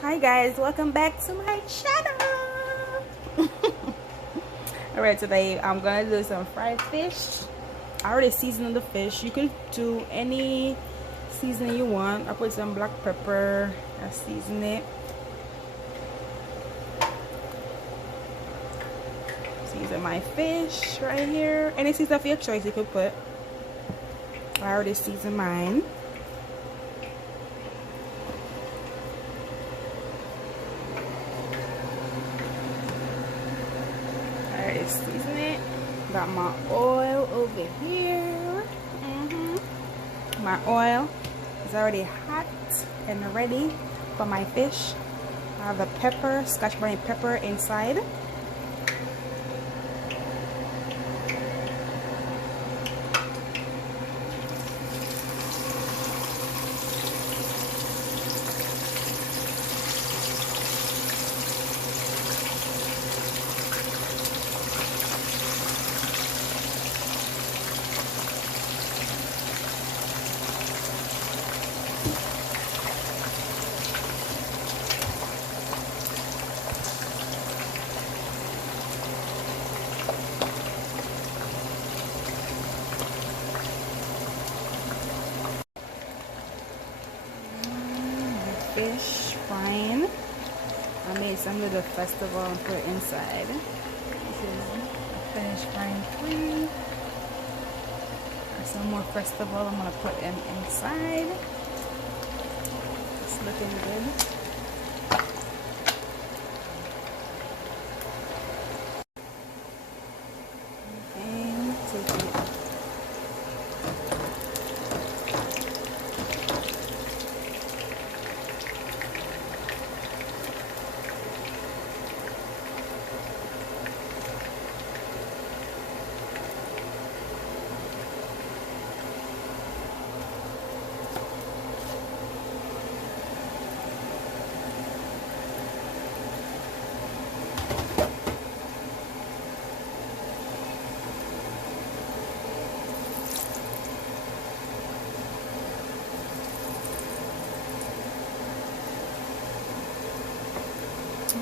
Hi guys, welcome back to my channel. Alright, today I'm gonna do some fried fish. I already seasoned the fish. You could do any seasoning you want. I put some black pepper, I season it. Season my fish right here. Any season of your choice you could put. I already seasoned mine. Already seasoned it. Got my oil over here. My oil is already hot and ready for my fish. I have the pepper, scotch bonnet pepper inside. Fish frying. I made some little festival and put it inside. This is finished frying clean. Some more festival I'm gonna put them inside. It's looking good. And take it.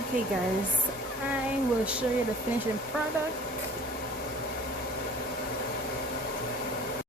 Okay guys, I will show you the finishing product.